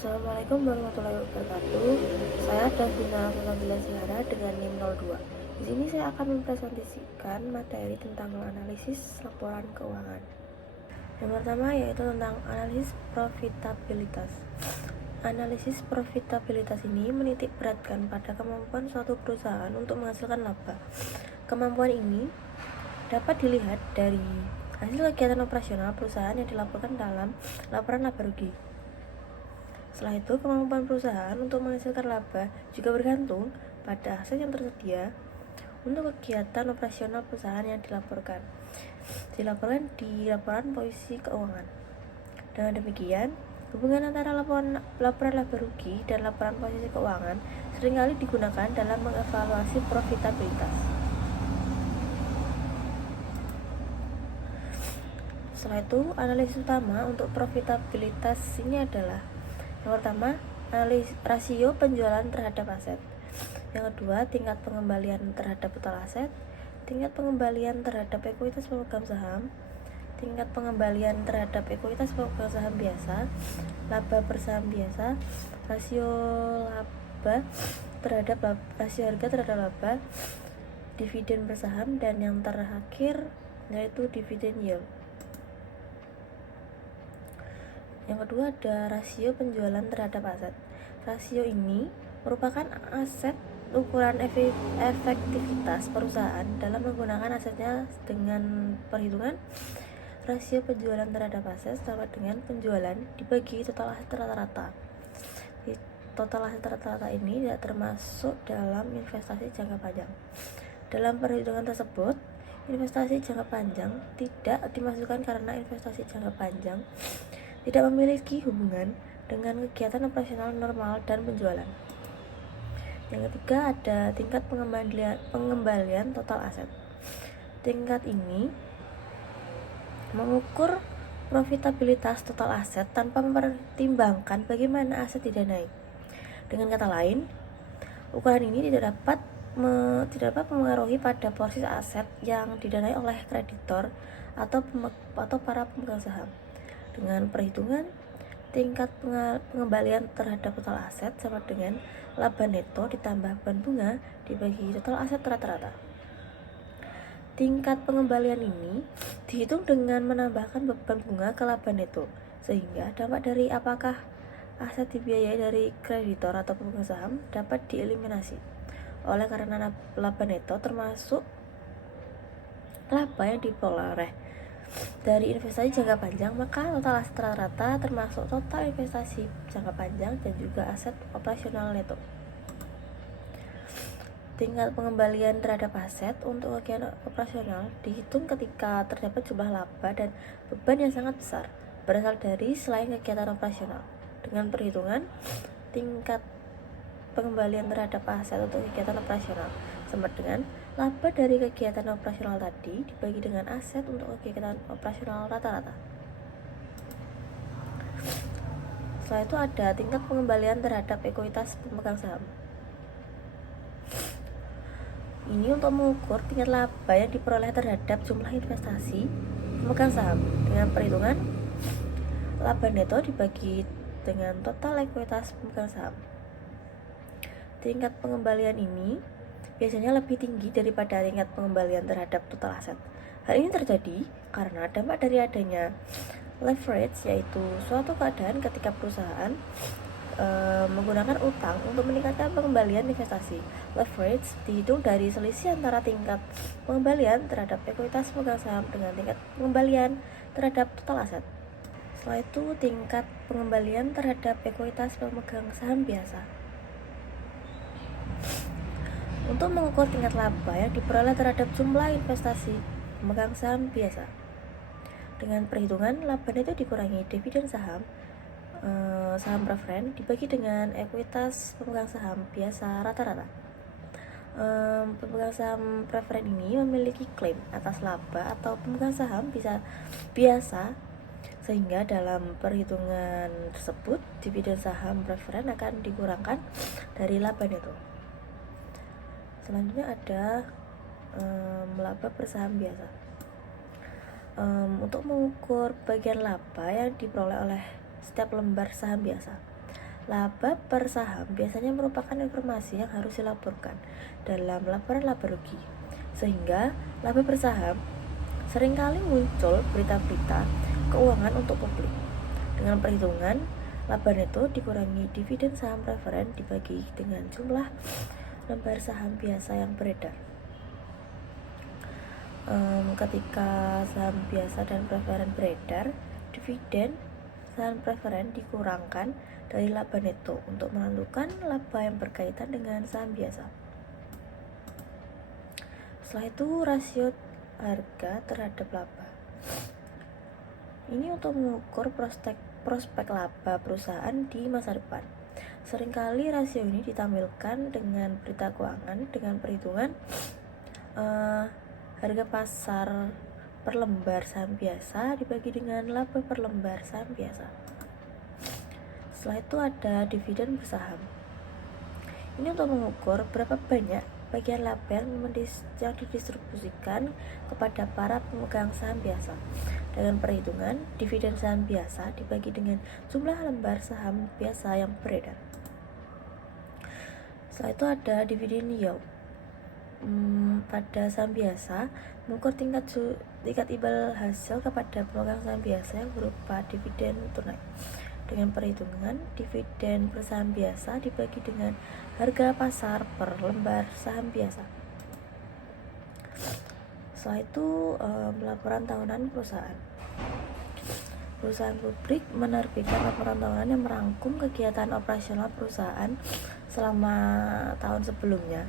Assalamualaikum warahmatullahi wabarakatuh. Saya Davina Alhamdulillah Zihara dengan NIM 02. Di sini saya akan mempresentasikan materi tentang analisis laporan keuangan. Yang pertama yaitu tentang analisis profitabilitas. Analisis profitabilitas ini menitik beratkan pada kemampuan suatu perusahaan untuk menghasilkan laba. Kemampuan ini dapat dilihat dari hasil kegiatan operasional perusahaan yang dilaporkan dalam laporan laba rugi. Setelah itu, kemampuan perusahaan untuk menghasilkan laba juga bergantung pada aset yang tersedia untuk kegiatan operasional perusahaan yang dilaporkan di laporan posisi keuangan. Dengan demikian, hubungan antara laporan laba rugi dan laporan posisi keuangan seringkali digunakan dalam mengevaluasi profitabilitas. Setelah itu, analisis utama untuk profitabilitas ini adalah: yang pertama, analisis rasio penjualan terhadap aset. Yang kedua, tingkat pengembalian terhadap total aset. Tingkat pengembalian terhadap ekuitas pemegang saham. Tingkat pengembalian terhadap ekuitas pemegang saham biasa. Laba per saham biasa. Rasio harga terhadap laba. Dividen per saham. Dan yang terakhir yaitu dividen yield. Yang kedua ada rasio penjualan terhadap aset. Rasio ini merupakan aset ukuran efektivitas perusahaan dalam menggunakan asetnya dengan perhitungan rasio penjualan terhadap aset sama dengan penjualan dibagi total aset rata-rata. Total aset rata-rata ini tidak termasuk dalam investasi jangka panjang. Dalam perhitungan tersebut, investasi jangka panjang tidak dimasukkan karena investasi jangka panjang tidak memiliki hubungan dengan kegiatan operasional normal dan penjualan. Yang ketiga ada tingkat pengembalian total aset. Tingkat ini mengukur profitabilitas total aset tanpa mempertimbangkan bagaimana aset didanai. Dengan kata lain, ukuran ini tidak dapat memengaruhi pada porsi aset yang didanai oleh kreditor atau para pemegang saham. Dengan perhitungan tingkat pengembalian terhadap total aset sama dengan laba neto ditambah beban bunga dibagi total aset rata-rata. Tingkat pengembalian ini dihitung dengan menambahkan beban bunga ke laba neto, sehingga dampak dari apakah aset dibiayai dari kreditor atau pemegang saham dapat dieliminasi. Oleh karena laba neto termasuk laba yang diperoleh dari investasi jangka panjang, maka total aset rata-rata termasuk total investasi jangka panjang dan juga aset operasional neto. Tingkat pengembalian terhadap aset untuk kegiatan operasional dihitung ketika terdapat jumlah laba dan beban yang sangat besar berasal dari selain kegiatan operasional. Dengan perhitungan tingkat pengembalian terhadap aset untuk kegiatan operasional sama dengan laba dari kegiatan operasional tadi dibagi dengan aset untuk kegiatan operasional rata-rata. Setelah itu ada tingkat pengembalian terhadap ekuitas pemegang saham. Ini untuk mengukur tingkat laba yang diperoleh terhadap jumlah investasi pemegang saham dengan perhitungan laba neto dibagi dengan total ekuitas pemegang saham. Tingkat pengembalian ini biasanya lebih tinggi daripada tingkat pengembalian terhadap total aset. Hal ini terjadi karena dampak dari adanya leverage, yaitu suatu keadaan ketika perusahaan menggunakan utang untuk meningkatkan pengembalian investasi. Leverage dihitung dari selisih antara tingkat pengembalian terhadap ekuitas pemegang saham dengan tingkat pengembalian terhadap total aset. Setelah itu tingkat pengembalian terhadap ekuitas pemegang saham biasa. Untuk mengukur tingkat laba yang diperoleh terhadap jumlah investasi pemegang saham biasa dengan perhitungan laba neto dikurangi dividen saham preferen dibagi dengan ekuitas pemegang saham biasa rata-rata. Pemegang saham preferen ini memiliki klaim atas laba atau pemegang saham biasa, sehingga dalam perhitungan tersebut dividen saham preferen akan dikurangkan dari laba neto. Selanjutnya ada laba per saham biasa. Untuk mengukur bagian laba yang diperoleh oleh setiap lembar saham biasa, Laba per saham biasanya merupakan informasi yang harus dilaporkan dalam laporan laba rugi, sehingga laba per saham seringkali muncul berita-berita keuangan untuk publik. Dengan perhitungan laba neto dikurangi dividen saham preferen dibagi dengan jumlah lembar saham biasa yang beredar. Ketika saham biasa dan preferen beredar, dividen saham preferen dikurangkan dari laba neto untuk menentukan laba yang berkaitan dengan saham biasa. Setelah itu rasio harga terhadap laba. Ini untuk mengukur prospek laba perusahaan di masa depan. Seringkali rasio ini ditampilkan dengan berita keuangan dengan perhitungan harga pasar per lembar saham biasa dibagi dengan laba per lembar saham biasa. Setelah itu ada dividen bersaham. Ini untuk mengukur berapa banyak bagian laba yang didistribusikan kepada para pemegang saham biasa dengan perhitungan dividen saham biasa dibagi dengan jumlah lembar saham biasa yang beredar. Setelah itu ada dividen yield. Pada saham biasa mengukur tingkat imbal hasil kepada pemegang saham biasa yang berupa dividen tunai dengan perhitungan dividen per saham biasa dibagi dengan harga pasar per lembar saham biasa. Setelah itu laporan tahunan perusahaan. Perusahaan publik menerbitkan laporan tahunan yang merangkum kegiatan operasional perusahaan selama tahun sebelumnya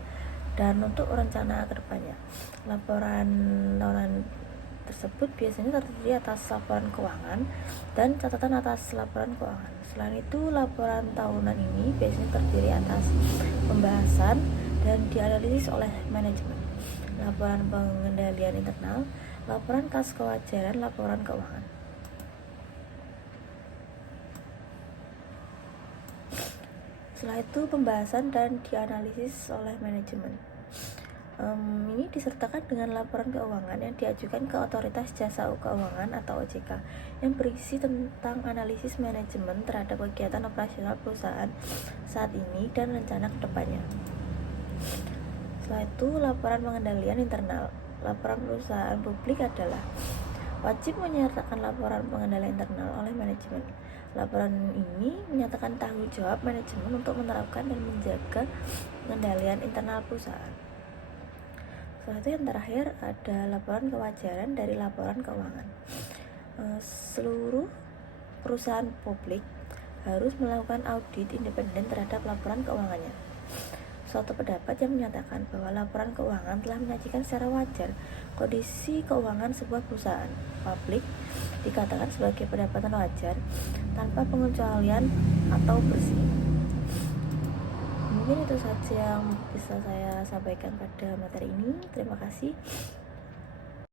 dan untuk rencana kedepannya. Laporan tahunan tersebut biasanya terdiri atas laporan keuangan dan catatan atas laporan keuangan. Selain itu, laporan tahunan ini biasanya terdiri atas pembahasan dan dianalisis oleh manajemen, laporan pengendalian internal, laporan kas kewajaran, laporan keuangan. Setelah itu pembahasan dan dianalisis oleh manajemen. Ini disertakan dengan laporan keuangan yang diajukan ke Otoritas Jasa Keuangan atau OJK yang berisi tentang analisis manajemen terhadap kegiatan operasional perusahaan saat ini dan rencana kedepannya. Setelah itu laporan pengendalian internal. Laporan perusahaan publik adalah wajib menyertakan laporan pengendalian internal oleh manajemen. Laporan ini menyatakan tanggung jawab manajemen untuk menerapkan dan menjaga pengendalian internal perusahaan. Setelah itu yang terakhir ada laporan kewajaran dari laporan keuangan. Seluruh perusahaan publik harus melakukan audit independen terhadap laporan keuangannya. Suatu pendapat yang menyatakan bahwa laporan keuangan telah menyajikan secara wajar kondisi keuangan sebuah perusahaan publik dikatakan sebagai pendapatan wajar tanpa pengecualian atau bersih. Mungkin itu saja yang bisa saya sampaikan pada materi ini. Terima kasih.